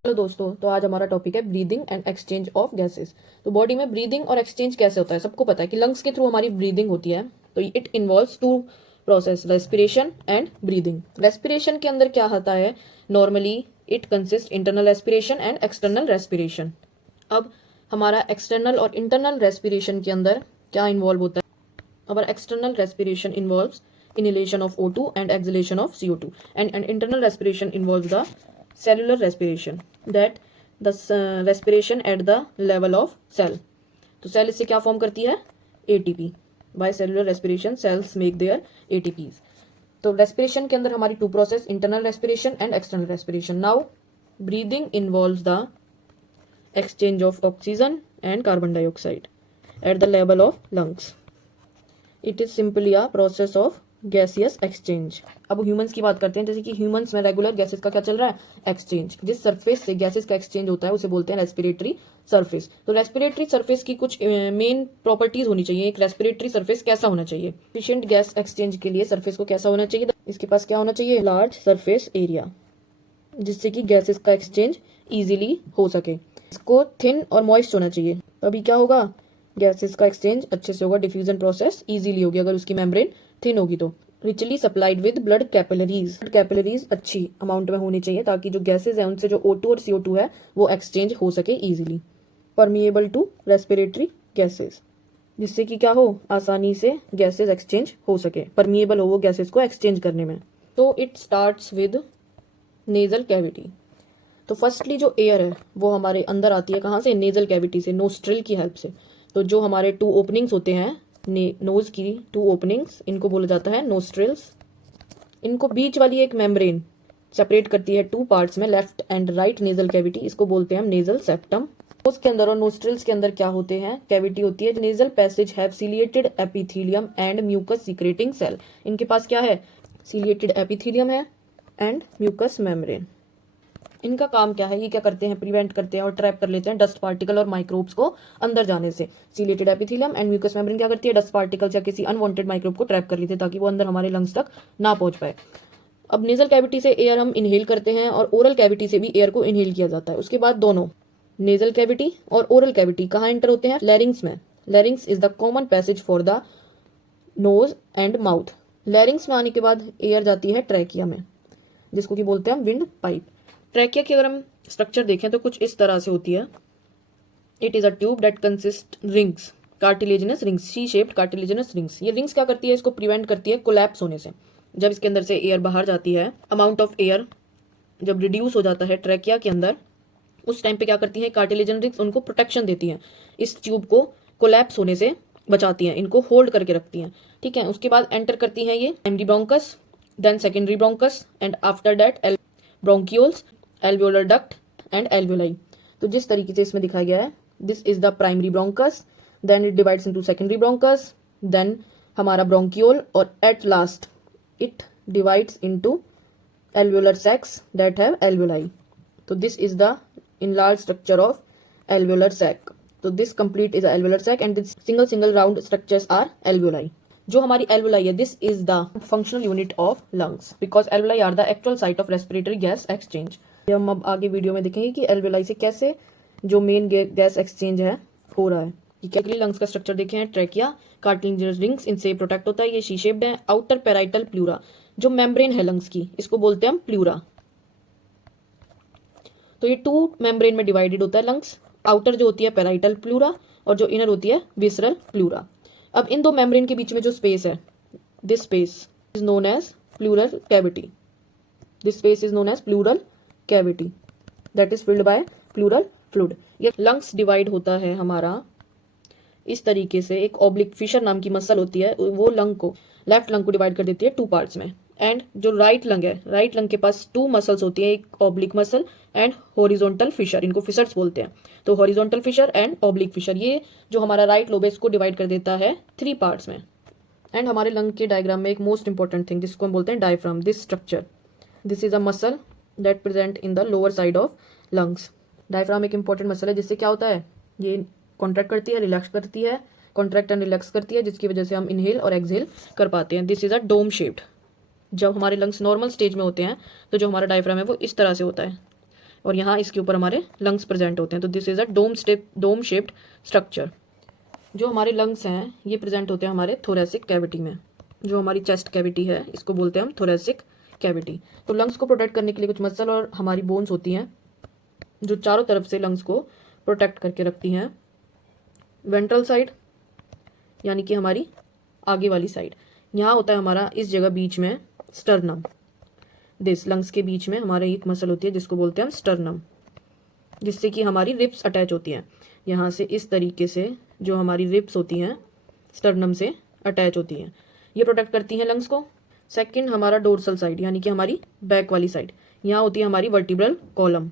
Hello दोस्तों, तो आज हमारा टॉपिक है breathing and exchange of gases. तो बॉडी में ब्रीदिंग और एक्सचेंज कैसे होता है, सबको पता है कि लंग्स के थ्रू हमारी ब्रीदिंग होती है। तो it involves two process, respiration and breathing. Respiration के अंदर क्या आता है, normally it consist internal respiration and external respiration. अब हमारा एक्सटर्नल और इंटरनल रेस्पिरेशन के अंदर क्या इन्वॉल्व होता है? Our external respiration involves inhalation of O2 and exhalation of CO2, and internal respiration involves the cellular respiration, that the respiration at the level of cell. तो cell इससे क्या form करती है? ATP. By cellular respiration cells make their ATPs. तो respiration के अंदर हमारी two process, internal respiration and external respiration. Now breathing involves the exchange of oxygen and carbon dioxide at the level of lungs. It is simply a process of gaseous exchange. अब humans की बात करते हैं, जैसे कि humans में regular gases का क्या चल रहा है? एक्सचेंज। जिस सरफेस से गैसेस का एक्सचेंज होता है उसे बोलते हैं रेस्पिरेटरी सरफेस। तो रेस्पिरेटरी सरफेस की कुछ मेन प्रॉपर्टीज होनी चाहिए। एक रेस्पिरेटरी सरफेस कैसा होना चाहिए? एफिशिएंट गैस एक्सचेंज के लिए सरफेस को कैसा होना चाहिए? इसके पास क्या होना चाहिए? लार्ज सरफेस एरिया, जिससे कि गैसेस का एक्सचेंज इजीली हो सके। इसको थिन और मॉइस्ट होना चाहिए, तभी क्या होगा? गैसेस का एक्सचेंज अच्छे से होगा, डिफ्यूजन प्रोसेस इजीली होगी अगर उसकी मेम्ब्रेन थिन होगी। तो richly supplied with blood capillaries. Capillaries अच्छी अमाउंट में होनी चाहिए ताकि जो गैसेस हैं उनसे जो O2 और CO2 है वो एक्सचेंज हो सके easily. Permeable to respiratory gases, जिससे कि क्या हो, आसानी से गैसेस एक्सचेंज हो सके, परमिएबल हो वो गैसेस को एक्सचेंज करने में। तो it starts with nasal cavity. तो फर्स्टली जो एयर है वो हमारे अंदर आती है, कहाँ से? नेजल कैविटी से, नोस्ट्रिल की हेल्प से। तो जो हमारे टू ओपनिंग्स होते हैं नोज की, टू ओपनिंग्स, इनको बोला जाता है नोस्ट्रिल्स। इनको बीच वाली एक मेम्ब्रेन सेपरेट करती है टू पार्ट्स में, left and right nasal cavity, इसको बोलते हैं हम नेजल सेप्टम। उसके अंदर और नोस्ट्रिल्स के अंदर क्या होते हैं? कैविटी होती है। Nasal passage have ciliated epithelium and mucus secreting cell. इनके पास क्या है? सीलिएटेड एपिथेलियम है एंड म्यूकस मेम्ब्रेन। इनका काम क्या है? ये क्या करते हैं? प्रिवेंट करते हैं और ट्रैप कर लेते हैं डस्ट पार्टिकल और माइक्रोब्स को अंदर जाने से। Ciliated epithelium and mucus membrane क्या करती है? डस्ट पार्टिकल्स या किसी अनवांटेड माइक्रोब को ट्रैप कर लेते हैं ताकि वो अंदर हमारे लंग्स तक ना पहुंच पाए। अब नेजल कैविटी से एयर हम इनहेल करते हैं और ओरल कैविटी से भी एयर को इनहेल किया जाता है। उसके बाद दोनों नेजल कैविटी और ओरल कैविटी कहाँ एंटर होते हैं? लैरिंग्स में। लैरिंग्स is the common passage for the nose and mouth. लैरिंग्स में आने के बाद एयर जाती है ट्रैकिया में, जिसको कि बोलते हैं हम विंड पाइप। ट्रैकिया की अगर हम स्ट्रक्चर देखें तो कुछ इस तरह से होती है। It is a tube that consist rings, cartilaginous rings, C shaped cartilaginous rings. ये रिंग्स क्या करती है? इसको प्रिवेंट करती है कोलैप्स होने से। जब इसके अंदर से एयर बाहर जाती है, अमाउंट ऑफ एयर जब रिड्यूस हो जाता है ट्रैकिया के अंदर, उस टाइम पे क्या करती है? कार्टिलेजन रिंग्स उनको प्रोटेक्शन देती हैं, इस ट्यूब को कोलैप्स होने से बचाती हैं, इनको होल्ड करके रखती हैं। ठीक है, उसके बाद एंटर करती हैं ये primary bronchus, then secondary bronchus, and after that bronchioles, alveolar duct and alveoli. तो जिस तरीके से इसमें दिखाया गया है, this is the primary bronchus, then it divides into secondary bronchus, then हमारा ब्रोंकियोल, और at last it divides into alveolar sacs that have alveoli. तो this is the enlarged structure of alveolar sac. So this complete is a alveolar sac and this single round structures are alveoli. जो हमारी alveoli है, this is the functional unit of lungs because alveoli are the actual site of respiratory gas exchange. ये हम अब आगे video में देखेंगे कि alveoli से कैसे जो मेन गैस एक्सचेंज है हो रहा है। ये लंग्स का स्ट्रक्चर देखे हैं, ट्रैकिया, कार्टिलेजिनस रिंग्स, इनसे प्रोटेक्ट होता है, ये शी शेप्ड है। आउटर पेराइटल प्लूरा, जो मेम्ब्रेन है लंग्स की, इसको बोलते हैं हम प्लूरा। तो ये टू मेम्ब्रेन में डिवाइडेड होता है लंग्स। आउटर जो होती है पेराइटल प्लूरा और जो इनर होती है विसरल प्लूरा। अब इन दो मेम्ब्रेन के बीच में जो स्पेस है, this space is known as pleural cavity. This space is known as pleural cavity that is filled by pleural fluid. ये लंग्स डिवाइड होता है हमारा इस तरीके से। एक ऑब्लिक फिशर नाम की मसल होती है, वो लंग को, लेफ्ट लंग को डिवाइड कर देती है टू पार्ट्स में। एंड जो राइट लंग है, राइट लंग के पास टू मसल्स होती है, एक oblique muscle and horizontal fissure, इनको फिशर्स बोलते हैं। तो horizontal fissure and oblique fissure, ये जो हमारा राइट लोब है इसको डिवाइड कर देता है थ्री पार्ट्स में। एंड हमारे लंग के डायग्राम में एक मोस्ट इंपॉर्टेंट थिंग जिसको हम बोलते हैं diaphragm, this structure, this is a muscle that present in the lower side of lungs. Diaphragm एक इंपॉर्टेंट मसल है, जिससे क्या होता है? ये कॉन्ट्रैक्ट करती है, रिलैक्स करती है, कॉन्ट्रैक्ट एंड रिलैक्स करती है, जिसकी वजह से हम इनहेल और एक्सहेल कर पाते हैं। This is a dome shaped जब हमारे लंग्स नॉर्मल स्टेज में होते हैं तो जो हमारा डायफ्राम है वो इस तरह से होता है और यहाँ इसके ऊपर हमारे लंग्स प्रेजेंट होते हैं। तो this is a dome shaped structure. जो हमारे लंग्स हैं ये प्रेजेंट होते हैं हमारे थोरेसिक कैविटी में। जो हमारी चेस्ट कैविटी है इसको बोलते हैं हम थोरेसिक कैविटी। तो लंग्स को प्रोटेक्ट करने के लिए कुछ मसल और हमारी बोन्स होती हैं जो चारों तरफ से लंग्स को प्रोटेक्ट करके रखती हैं। वेंट्रल साइड यानी कि हमारी आगे वाली साइड, यहाँ होता है हमारा इस जगह बीच में स्टर्नम। दिस लंग्स के बीच में हमारे एक मसल होती है जिसको बोलते हैं हम स्टर्नम, जिससे कि हमारी रिब्स अटैच होती हैं। यहाँ से इस तरीके से जो हमारी रिब्स होती हैं स्टर्नम से अटैच होती हैं, ये प्रोटेक्ट करती हैं लंग्स को। सेकंड हमारा डोर्सल साइड यानी कि हमारी बैक वाली साइड, यहाँ होती है हमारी वर्टिब्रल कॉलम।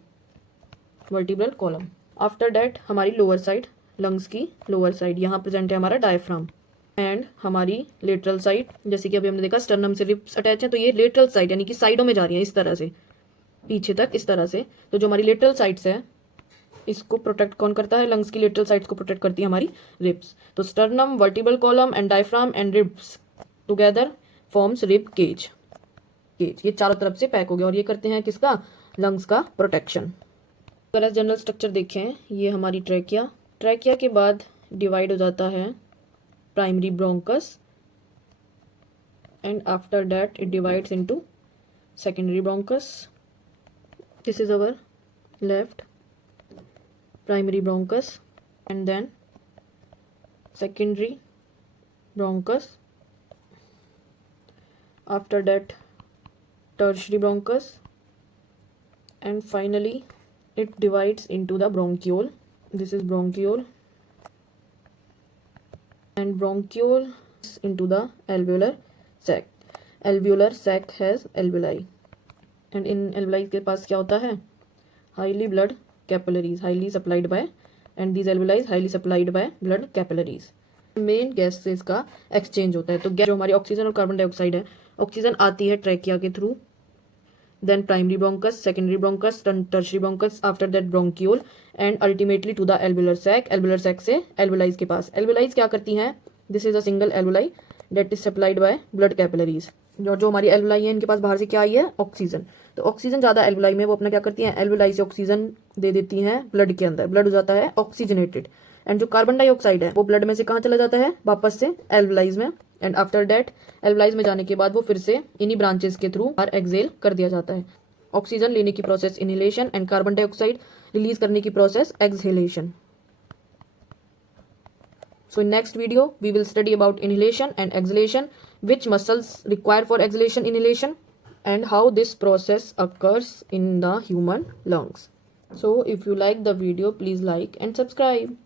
आफ्टर दैट हमारी लोअर साइड, लंग्स की लोअर साइड, यहाँ प्रेजेंट है हमारा डायफ्राम। एंड हमारी लेटरल साइड, जैसे कि अभी हमने देखा स्टर्नम से रिब्स अटैच हैं, तो ये लेटरल साइड यानी कि साइडों में जा रही है इस तरह से पीछे तक इस तरह से। तो जो हमारी लेटरल साइड्स है इसको प्रोटेक्ट कौन करता है? लंग्स की लेटरल साइड्स को प्रोटेक्ट करती है हमारी रिब्स। तो sternum, vertebral column and diaphragm and ribs together forms rib cage. ये चारों तरफ से पैक हो गया और ये करते हैं किसका? लंग्स का प्रोटेक्शन। अगर जनरल स्ट्रक्चर देखें, ये हमारी ट्रैकिया के बाद डिवाइड हो जाता है primary bronchus and after that it divides into secondary bronchus. This is our left primary bronchus and then secondary bronchus, after that tertiary bronchus, and finally it divides into the bronchiole. This is bronchiole and bronchiole into the alveolar sac. Alveolar sac has alveoli and in alveoli के पास क्या होता है? highly blood capillaries, highly supplied by, and these alveoli highly supplied by blood capillaries. Main gases का exchange होता है। तो जो हमारी ऑक्सीजन और कार्बन डाइऑक्साइड है, ऑक्सीजन आती है ट्रैकिया के through, then primary bronchus, secondary bronchus, tertiary bronchus, after that bronchiole and ultimately to the alveolar sac. Alveolar sac से एल्वुलाइज के पास। एल्वुलाइज क्या करती हैं? This is a single alveoli that is supplied by blood capillaries. जो हमारी alveoli है इनके पास बाहर से क्या आई है? ऑक्सीजन। तो ऑक्सीजन ज़्यादा एल्वुलाई में, वो अपना क्या करती हैं? एल्वुलाई से ऑक्सीजन दे देती हैं ब्लड के अंदर, ब्लड हो जाता है ऑक्सीजनेटेड। एंड जो कार्बन डाइऑक्साइड है वो ब्लड में से कहाँ चला जाता है? वापस से एल्वुलाइज में। एंड आफ्टर दैट एल्वुलाइज में जाने के बाद वो फिर से इन्हीं ब्रांचेस के थ्रू बाहर एक्सेल कर दिया जाता है। ऑक्सीजन लेने की process inhalation and carbon dioxide release करने की process exhalation. So in next video, we will study about inhalation and exhalation, which muscles require for exhalation, inhalation, and how this process occurs in the human lungs. So if you like the video, please like and subscribe.